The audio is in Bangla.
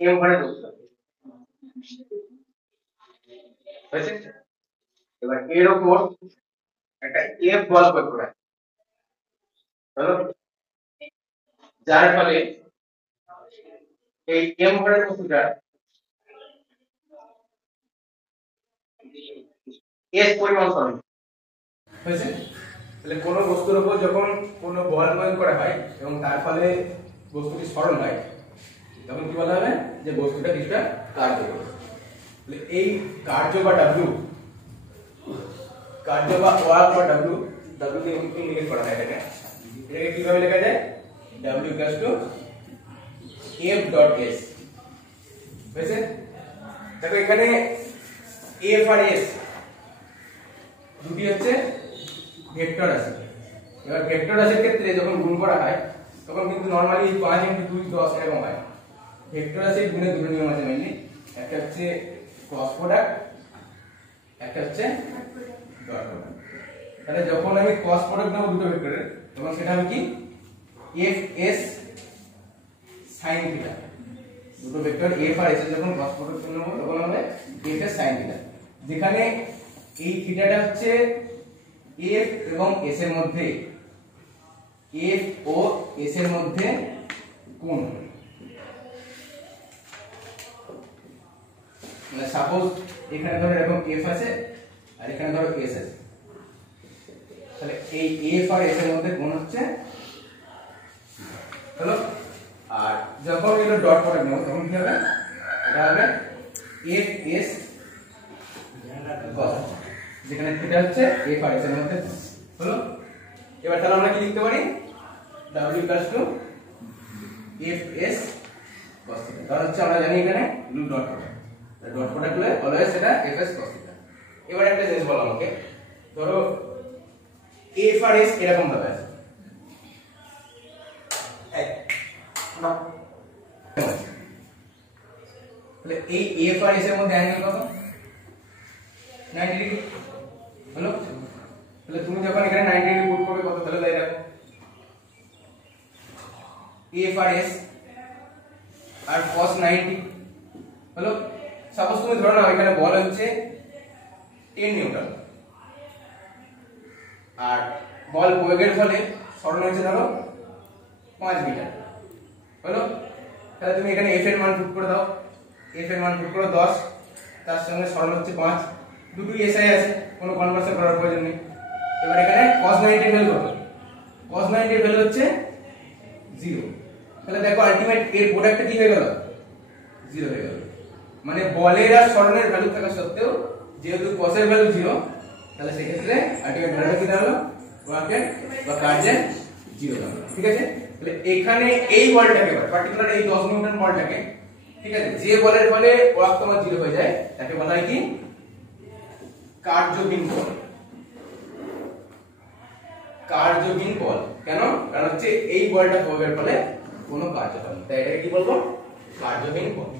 এম ভরে বস্তু হয়েছে। এবার এর উপর একটা এফ বল প্রয়োগ করা হলো, যার ফলে এই এম ভরের বস্তুটা এস পরিমাণ সরণ হয়েছে। তাহলে কোন বস্তুর উপর যখন কোন বল প্রয়োগ করা হয় এবং তার ফলে বস্তুটি সরণ হয় তখন কি বলা হবে যে বস্তুটা কিছুটা কার্য করে। তাহলে এই কার্য বা ডাব্লিউ, কার্য বা ওয়ার্ক বা ডাব্লিউ, ডাব্লিউ কে ইন্ডিকেট করা হয় এটাকে কিভাবে লেখা যায়, W equals to F dot S. হয়েছে। দেখো এখানে এফ আর এস দুটি হচ্ছে ভেক্টর রাশি। এবার ভেক্টর রাশির ক্ষেত্রে যখন গুণ করা হয় তখন কিন্তু নরমালি 5 * 2 10 এরকম হয়। ভেক্টর রাশির গুণের দুটো নিয়ম আছে মেইনলি, একটা হচ্ছে ক্রস প্রোডাক্ট, একটা হচ্ছে ডট প্রোডাক্ট। তাহলে যখন আমি ক্রস প্রোডাক্ট নেব দুটো ভেক্টরের তখন সেটা হবে কি এফ এস sin থিটা। দুটো ভেক্টর এফ আর এস এর যখন ক্রস প্রোডাক্ট নেব তখন হবে এফ এস sin থিটা, যেখানে এই থিটাটা হচ্ছে এফ এবং এস এর মধ্যে, এফ ও এস এর মধ্যে কোণ। মানে সাপোজ এখানে ধরো এরকম এফ আছে আর এখানে ধরো এস আছে, তাহলে এই এফ আর এস এর মধ্যে কোণ হচ্ছে হলো। আর যখন এটা ডট প্রোডাক্ট নেব তখন কি হবে, এটা হবে এফ এস cos, যেখানে থিটা হচ্ছে এফ আর এস এর মধ্যে হলো। এবার তাহলে আমরা কি লিখতে পারি, w equals to F S cos theta. কারণ হচ্ছে আমরা জানি এখানে ডট প্রোডাক্ট, ডট প্রোডাক্ট হলে অলওয়েজ এটা এফ এস cos থিটা। এবার একটা জিনিস বলো আমাকে, ধরো এফ আর এস এরকম ভাবে আছে, তাহলে এই এফ আর এস এর মধ্যে অ্যাঙ্গেল কত, 90 ডিগ্রি হলো। তাহলে তুমি যখন এখানে 90 ডিগ্রি পুট করবে কত, তাহলে তাই দেখো এফ আর এস আর cos 90 হলো। সাপোজ তুমি ধরো না এখানে বল হচ্ছে 10 নিউটন আর বল প্রয়োগের ফলে সরণ হচ্ছে ধরো 5 মিটার হলো। তাহলে তুমি এখানে এফ এর মান পুট করে দাও, এফ এর মান পুট করো 10, তার সঙ্গে সরণ হচ্ছে 5, দুটোই এসআই আছে, কোনো কনভার্সন করার প্রয়োজন নেই। এবার এখানে cos 90 এর ভ্যালু কত, cos 90 এর ভ্যালু হচ্ছে 0। তাহলে দেখো আলটিমেট এর প্রোডাক্টটা কি হয়ে গেল, 0 হয়ে গেল। মানে বলের আর সরণের ভ্যালু থাকা সত্ত্বেও যেহেতু cos এর ভ্যালু 0, তাহলে সেই ক্ষেত্রে আলটিমেট ভ্যালুটা কি দাঁড়ালো, ওয়ার্কের বা কার্যের 0 দাঁড়ালো। ঠিক আছে। তাহলে এখানে এই বলটাকে পার্টিকুলার এই 10 নিউটন বলটাকে, ঠিক আছে, যে বলের ফলে ওয়ার্ক তোমার 0 হয়ে যায় তাকে বলা হয় কি কার্যহীন বল। কার্যহীন বল কেন, কারণ হচ্ছে এই বলটা প্রয়োগের ফলে কোনো কার্য হয় না, তাই এটাকে কি বলবো, কার্যহীন বল।